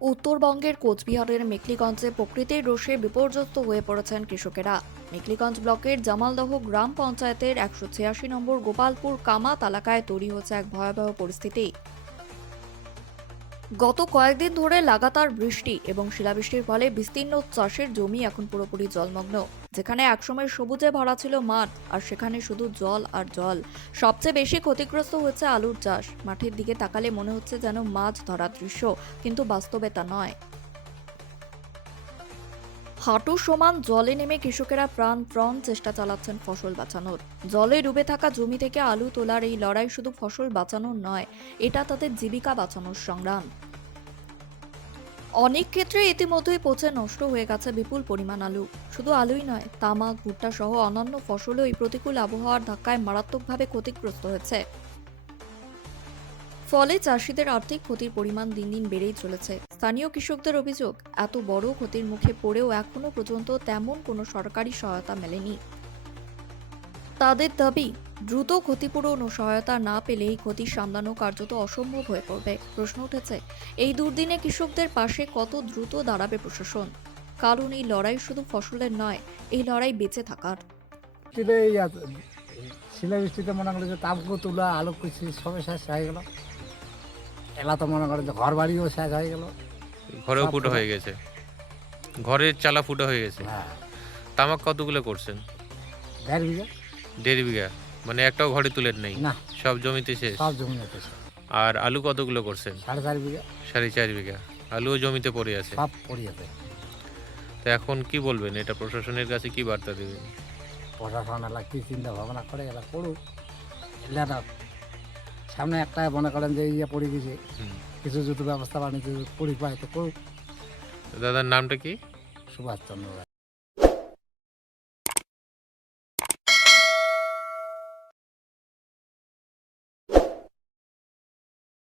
উত্তরবঙ্গের কোচবিহারের মেখলিগঞ্জে প্রকৃতির রোষে বিপর্যস্ত হয়ে পড়েছেন কৃষকেরা। মেখলিগঞ্জ ব্লকের জামালদহ গ্রাম পঞ্চায়েতের 186 নম্বর গোপালপুর কামাত এলাকায় তৈরি হচ্ছে এক ভয়াবহ পরিস্থিতি। গত কয়েকদিন ধরে লাগাতার বৃষ্টি এবং শিলাবৃষ্টির ফলে বিস্তীর্ণ চাষের জমি এখন পুরোপুরি জলমগ্ন। যেখানে একসময় সবুজে ভরা ছিল মাঠ, আর সেখানে শুধু জল আর জল। সবচেয়ে বেশি ক্ষতিগ্রস্ত হচ্ছে আলুর চাষ। মাঠের দিকে তাকালে মনে হচ্ছে যেন মাছ ধরার দৃশ্য, কিন্তু বাস্তবে তা নয়। হাঁটু সমান জলে নেমে কৃষকেরা প্রাণপণ চেষ্টা চালাচ্ছেন ফসল বাঁচানোর। জলে ডুবে থাকা জমি থেকে আলু তোলার এই লড়াই শুধু ফসল বাঁচানোর নয়, এটা তাদের জীবিকা বাঁচানোর সংগ্রাম। অনেক ক্ষেত্রে ইতিমধ্যেই পচে নষ্ট হয়ে গেছে বিপুল পরিমাণ আলু। শুধু আলুই নয়, তামাক, ভুট্টা সহ অন্যান্য ফসলও এই প্রতিকূল আবহাওয়ার ধাক্কায় মারাত্মকভাবে ক্ষতিগ্রস্ত হয়েছে। ফলে চাষিদের আর্থিক ক্ষতির পরিমাণ দিন দিন বেড়েই চলেছে। স্থানীয় কৃষকদের অভিযোগ, এত বড় ক্ষতির মুখে পড়েও এখনো পর্যন্ত তেমন কোনো সরকারি সহায়তা মেলেনি। তাদের দাবি, দ্রুত ক্ষতিপূরণ ও সহায়তা না পেলে এই ক্ষতি সামলানো কার্যত অসম্ভব হয়ে পড়বে। প্রশ্ন উঠেছে, এই দুর্দিনে কৃষকদের পাশে কত দ্রুত দাঁড়াবে প্রশাসন? কারণ এই লড়াই শুধু ফসলের নয়, এই লড়াই বেঁচে থাকার। শিলাবৃষ্টিতে মনে করে যে তাপকো তোলা আলোক কুচি সবে শেষ হয়ে গেল। এলা তো মনে করে যে ঘর বাড়িও শেষ হয়ে গেল। ঘরেও সব ফুটো পুরো- হয়ে গেছে, ঘরের চালা ফুটো হয়ে গেছে। হ্যাঁ, তামাক কতগুলো করছেন? 1.5 বিঘা। 1.5 বিঘা, মানে একটাও ঘরে তুলেন নেই? না, সব জমিতে শেষ। সব জমি আছে, আর আলু কতগুলো করছেন? 4.5 বিঘা। 4.5 বিঘা আলুও জমিতে পড়ে আছে। সব পড়ে আছে। তো এখন কি বলবেন, এটা প্রশাসনের কাছে কি বার্তা দেবেন? প্রশাসন এলা কি চিন্তা ভাবনা করে এলা করুক। এলা না সামনে একটা মনে করেন যে ইয়ে পড়ে গেছে, হুম। কিছু যদি ব্যবস্থা বানিয়ে পড়ি পায় তো করুক। দাদার নামটা কি? সুভাষচন্দ্র রায়।